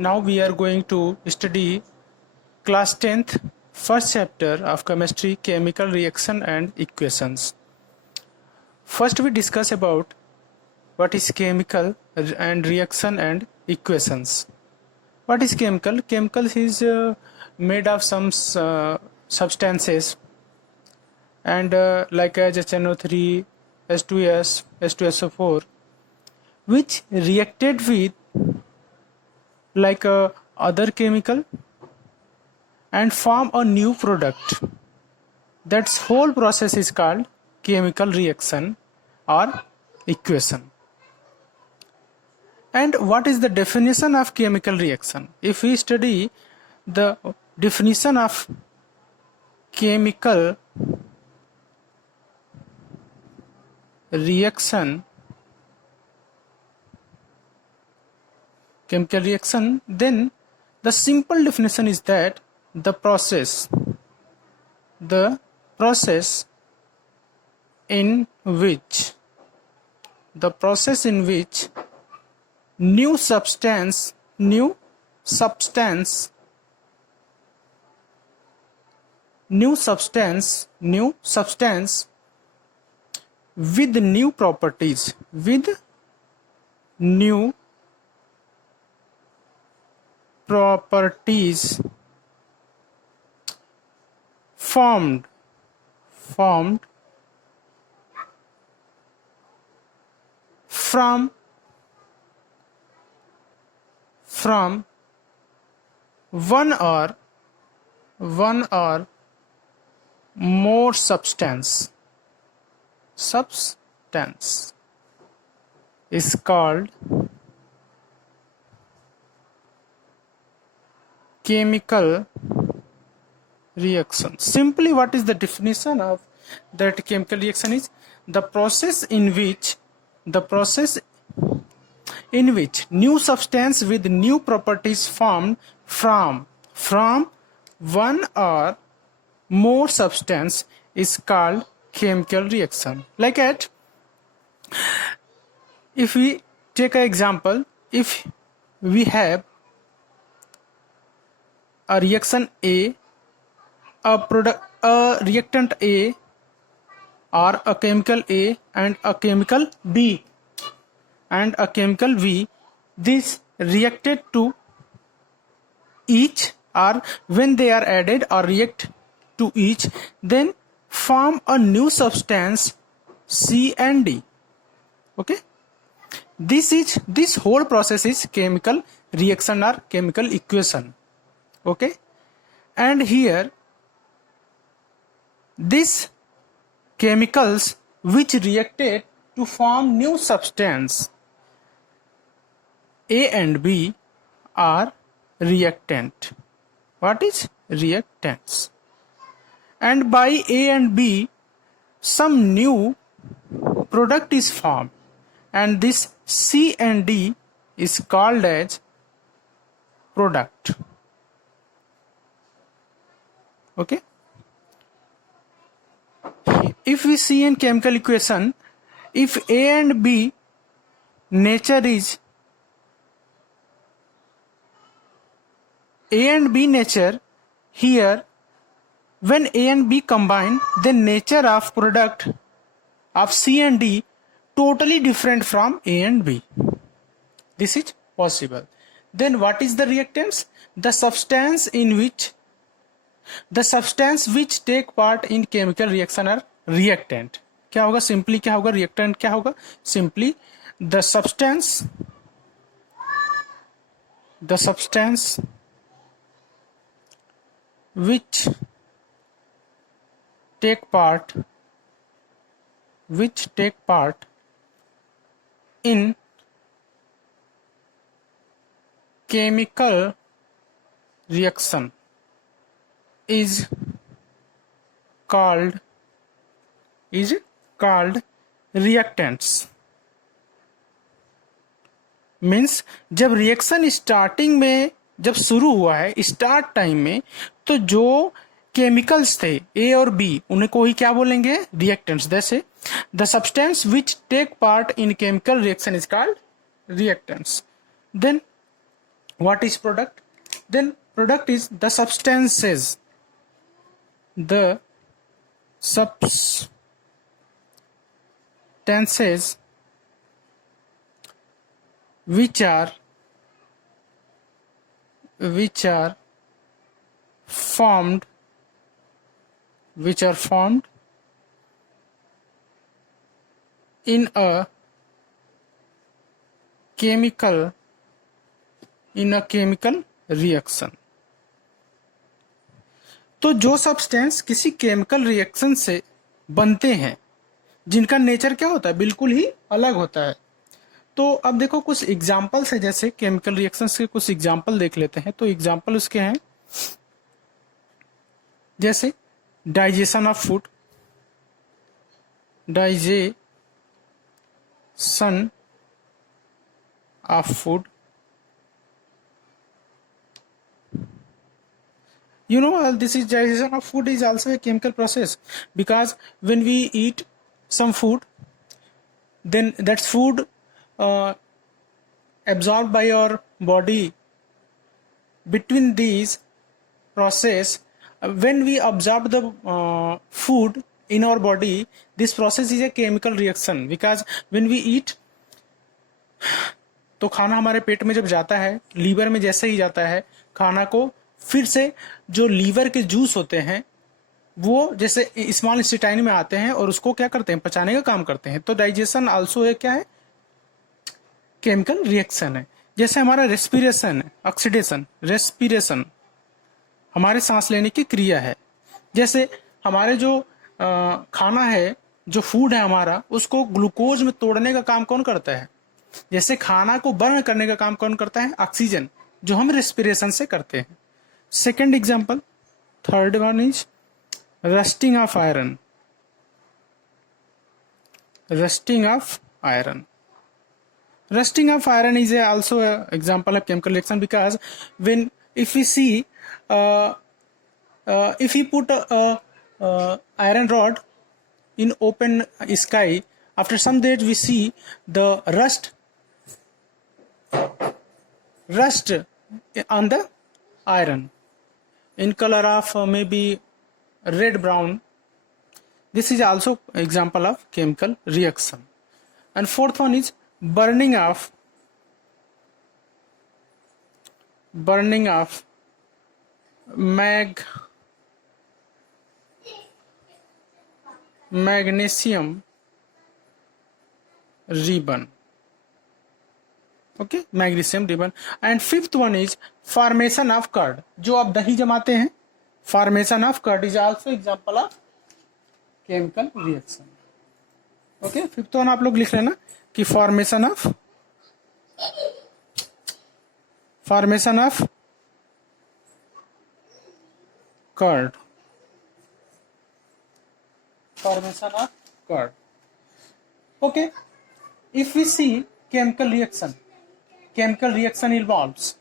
Now we are going to study class 10th first chapter of chemistry, chemical reaction and equations. First we discuss about what is chemical and reaction and equations. What is chemical? Chemicals is made of some substances and like HNO3, H2S, H2SO4 which reacted with like other chemical and form a new product. That whole process is called chemical reaction or equation. And what is the definition of chemical reaction? If we study the definition of chemical reaction, then the simple definition is that the process in which new substance with new properties formed from one or more substance is called chemical reaction. Simply, what is the definition of that chemical reaction is the process in which new substance with new properties formed from one or more substance is called chemical reaction. Like that, if we take an example, if we have a reaction A, a reactant A, or a chemical A and a chemical B and a chemical V, this reacted to each, or when they are added or react to each, then form a new substance C and D. Okay, this whole process is chemical reaction or chemical equation. Okay, and here these chemicals which reacted to form new substance A and B are reactant. What is reactants? And by A and B some new product is formed, and this C and D is called as product. Okay, if we see in chemical equation, if A and B nature, here when A and B combine, then nature of product of C and D totally different from A and B. This is possible. Then what is the reactants? The substance which take part in chemical reaction are reactant. क्या होगा? Simply क्या होगा? Reactant क्या होगा? Simply the substance which take part in chemical reaction is called reactants. Means जब reaction starting में जब शुरू हुआ है, स्टार्ट टाइम में, तो जो केमिकल्स थे ए और बी, उन्हें को ही क्या बोलेंगे? रिएक्टेंट्स. जैसे the substance which take part in chemical reaction is called reactants. Then What is product? Then product is the substances which are formed in a chemical reaction. तो जो सब्सटेंस किसी केमिकल रिएक्शन से बनते हैं, जिनका nature क्या होता है, बिल्कुल ही अलग होता है. तो अब देखो कुछ एग्जाम्पल्स है, जैसे केमिकल रिएक्शंस के कुछ एग्जाम्पल देख लेते हैं. तो एग्जाम्पल उसके हैं जैसे digestion of food, You know, this is digestion of food is also a chemical process, because when we eat some food, then that food absorbed by our body. Between these process, when we absorb the food in our body, this process is a chemical reaction, because when we eat, तो खाना हमारे पेट में जब जाता है, liver में जैसे ही जाता है, खाना को फिर से जो लीवर के जूस होते हैं वो जैसे स्मॉल इंटेस्टाइन में आते हैं और उसको क्या करते हैं, पचाने का काम करते हैं. तो डाइजेशन आल्सो है क्या है, केमिकल रिएक्शन है. जैसे हमारा रेस्पिरेशन है, ऑक्सीडेशन, रेस्पिरेशन हमारे सांस लेने की क्रिया है. जैसे हमारे जो खाना है, जो फूड है हमारा, उसको ग्लूकोज में तोड़ने का काम कौन करता है. जैसे खाना को बर्न करने का काम कौन करता है, ऑक्सीजन, जो हम रेस्पिरेशन से करते हैं. Second example, third one is rusting of iron. Rusting of iron is also an example of chemical reaction, because when if we see if we put a iron rod in open sky, after some days we see the rust on the iron in color of maybe red brown. This is also example of chemical reaction. And fourth one is burning of magnesium ribbon. Okay, magnesium ribbon. And fifth one is formation of curd. जो आप दही जमाते हैं, formation of curd is also example of chemical reaction. Okay, fifth one आप लोग लिख लेना कि formation of curd. Okay, if we see chemical reaction involves